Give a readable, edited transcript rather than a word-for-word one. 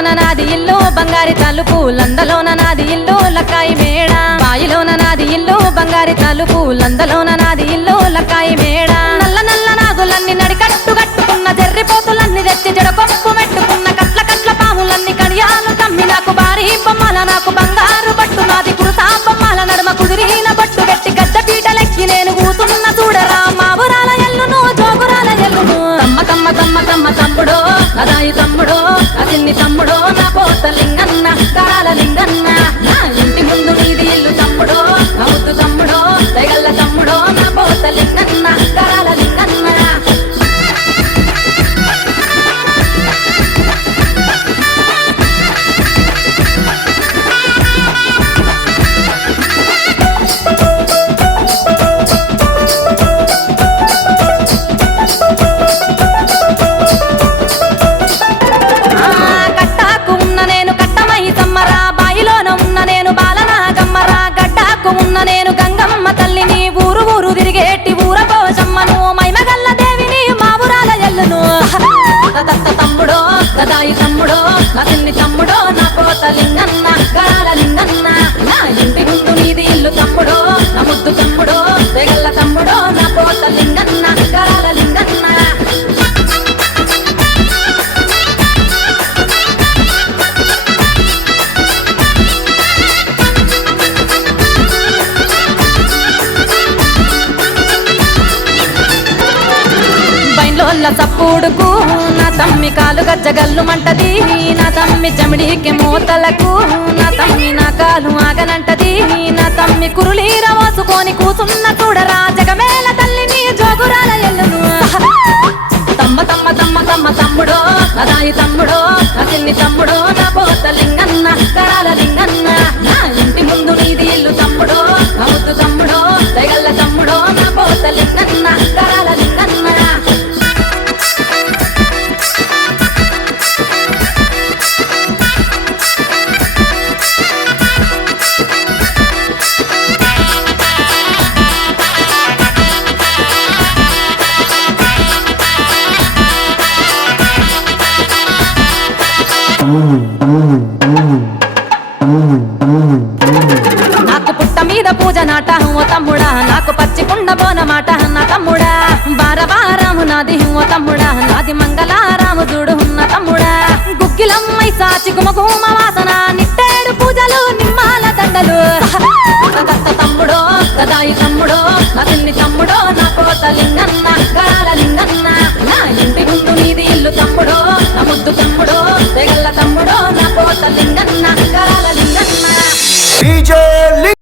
బాయిలోన నాది ఇల్లు బంగారి తలుపు లందలోన నాది ఇల్లు లక్కాయి మేడ బాయిలోన నాది ఇల్లు బంగారి తలుపు లందలోన నాది ఇల్లు లక్కాయి మేడ నల్ల నల్ల నాగులన్నీ నడికట్టు కట్టుకున్న జర్రిపోతులన్నీ తెచ్చి జడకొప్పు మెట్టుకున్న కట్ల కట్ల పాములన్నీ కడియాలు తమ్మి నాకు భారీ బొమ్మల నాకు బంగారు పట్టు నాది కురుసా బొమ్మల నడుమ కుదిరిన పట్టు పెట్టి గడ్డ పీటలెక్కి నేను కూతున్న చూడరా మాబురాల ఎల్లును జోగురాల ఎల్లును తమ్మ తమ్మ తమ్మ తమ్మ తమ్ముడో అదాయి తమ్ముడో అదిన్ని తమ్ముడో నా పోత లింగన్న కరాల లింగన్న నా ఇంటి ముందు నీది ఇల్లు తమ్ముడో నా ముద్దు తమ్ముడో దయగల్ల తమ్ముడో నా పోత లింగన్న కరాల లింగన్న నేను గంగమ్మ తల్లిని ఊరు ఊరు తిరిగేటి ఊర పోషమ్మను మైమగల్ల దేవిని మావురాల ఎల్లును తమ్ముడో గదాయి తమ్ముడో అతన్ని తమ్ముడో నా పోత లింగన్న కరాల లింగన్న నా ఇంటి ముందు నీది ఇల్లు తమ్ముడో నా ముద్దు తమ్ముడో తెగల్ల తమ్ముడో నా పోత లింగన్న కరాల లింగన్న చప్పుడుకు నా తమ్మి కాలు గజ్జగల్లు మంటది నా తమ్మి జమిడికి మూతలకు నా తమ్మి నా కాలు ఆగనంటది నా తమ్మి కురులీర మోసుకొని కూసున్న చూడరా జగమేల తల్లిని జోగురాల ఎల్లును తమ్మ తమ్మ తమ్మ తమ్మ తమ్ముడో అదాయి తమ్ముడో అతిన్ని తమ్ముడో నా పోత లింగన్న కరాల లింగన్న నా ఇంటి ముందు నీది ఇల్లు తమ్ముడో నా ముద్దు తమ్ముడో దయగల్ల తమ్ముడో నా పోత లింగన్న కరాల లింగన్న నాకు పుట్ట మీద పూజ నాట ఓ తమ్ముడా నాకు పచ్చికుండ బోనమాట నా తమ్ముడా బారబారాము నాది ఓ తమ్ముడా నాది మంగళారాము చూడు ఉన్న తమ్ముడా గుగ్గిలమ్మై సాచి గుమగుమవా